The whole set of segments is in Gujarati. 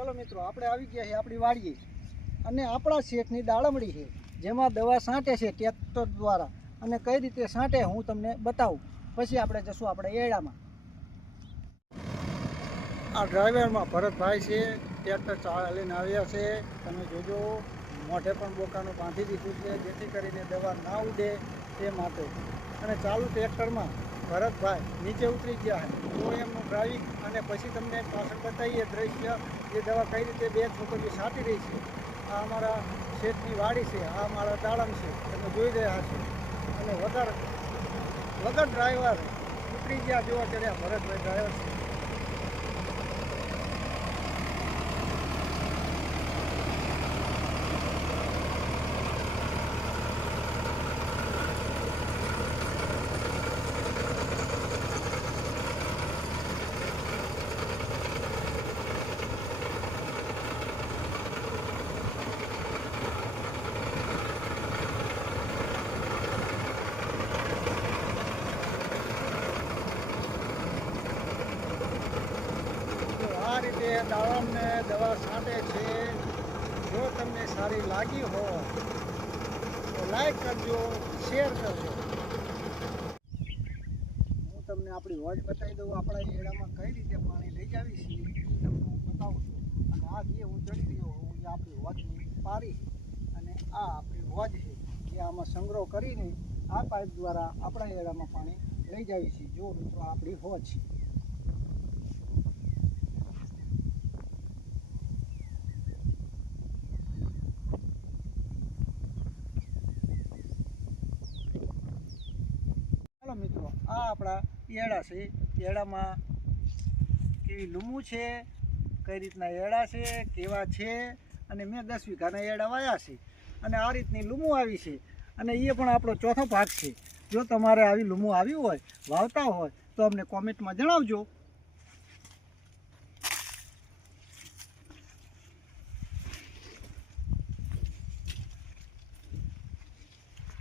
ચલો મિત્રો, આપણે આવી ગયા છીએ આપણી વાડીએ અને આપણા શેઠની દાળમડી છે જેમાં દવા છાંટે છે ટ્રેક્ટર દ્વારા, અને કઈ રીતે છાંટે હું તમને બતાવું. પછી આપણે જશું આપણે એડામાં. આ ડ્રાઈવરમાં ભરતભાઈ છે, ટ્રેક્ટર ચાલીને આવ્યા છે. તમે જોજો, મોઢે પણ બોકાનું બાંધી દીધું છે જેથી કરીને દવા ના ઉડે તે માટે. અને ચાલુ ટ્રેક્ટરમાં ભરતભાઈ નીચે ઉતરી ગયા છે તો એમનું ડ્રાઇવિંગ, અને પછી તમને પાછળ બતાવીએ દ્રશ્ય એ દવા કઈ રીતે બે છોકરીઓ છાંટી રહી છે. આ અમારા શેઠની વાડી છે, આ અમારા દાડમ છે, તમે જોઈ રહ્યા છો. અને વગર ડ્રાઈવર ઉતરી ગયા જોવા ચડ્યા ભરતભાઈ ડ્રાઈવર છે. દાડમને દવા છાંટે છે. જો તમને સારી લાગી હોય તો લાઈક કરજો, શેર કરજો. હું તમને આપણી વોચ બતાવી દઉં. આપણા એડામાં કઈ રીતે પાણી લઈ જાવી છે તમને હું બતાવું છું. અને આ જે હું ચડી રહ્યો હું એ આપણી વોચની પારી છે, અને આ આપણી વોચ છે જે આમાં સંગ્રહ કરીને આ પાઇપ દ્વારા આપણા એડામાં પાણી લઈ જાવી છે. જો મિત્રો, આપણી વોચ છે. મિત્રો, આ આપણા એડા છે. એડામાં કેવી લૂમું છે, કઈ રીતના એડા છે, કેવા છે. અને મેં 10 વીઘાના એડા વાયા છે અને આ રીતની લૂમું આવી છે. અને એ પણ આપણો ચોથો ભાગ છે. જો તમારે આવી લૂમું આવી હોય, વાવતા હોય તો અમને કોમેન્ટમાં જણાવજો.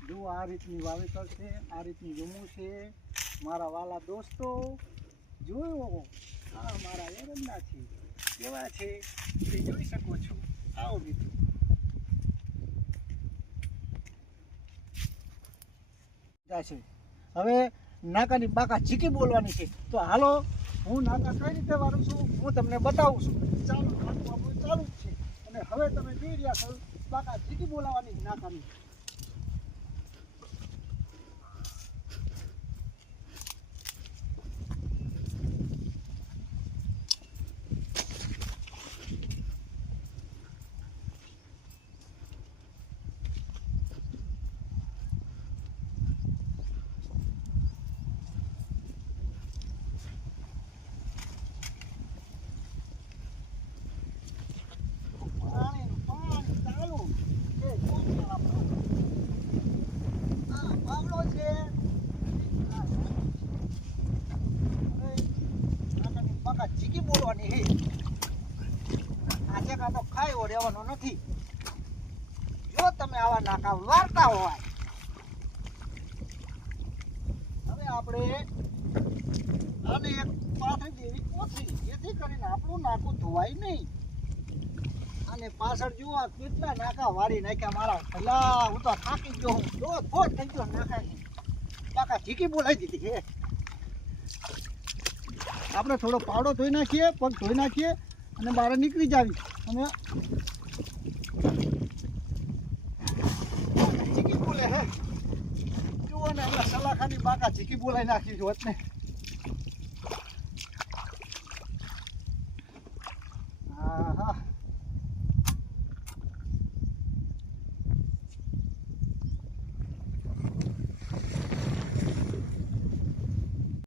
જો આ રીતની વાવેતર છે, આ રીતની લૂમું છે. મારા વાલા દોસ્તો, જોયો આ મારા એરંડા છે કેવા છે તે જોઈ શકો છો. આવો મિત્રો. હવે નાકાની બાકા ચીકી બોલવાની છે, તો હાલો હું નાકા કઈ રીતે વાળું છું હું તમને બતાવું છું. ચાલો, નાકું આપણું ચાલુ જ છે. અને હવે તમે જોઈ રહ્યા છો બાકા ચીકી બોલાવવાની નાકાની. ચીકી બોલવાની હે. આજે કા તો ખાયો રહેવાનો નથી. જો તમે આવા નાકા વારતા હોય, હવે આપણે આને એક પાથરી દેવી કોથળી, જેથી કરીને આપણું નાકું ધોવાય નહીં. અને પાછળ જુઓ કેટલા નાકા વાળી નાખ્યા મારા. ભલા હું તો થાકી ગયો હું. જો ફોટ થઈ ગયો નાકા કાકા ચીકી બોલાવી દીધી હે. આપણે થોડો પાવડો ધોઈ નાખીએ, પગ ધોઈ નાખીએ અને બહાર નીકળી જાવી. અને ચીકી બોલે હે. જુઓ ને, એમના સલાખાની બાકા ચીકી બોલાવી નાખી હોત ને.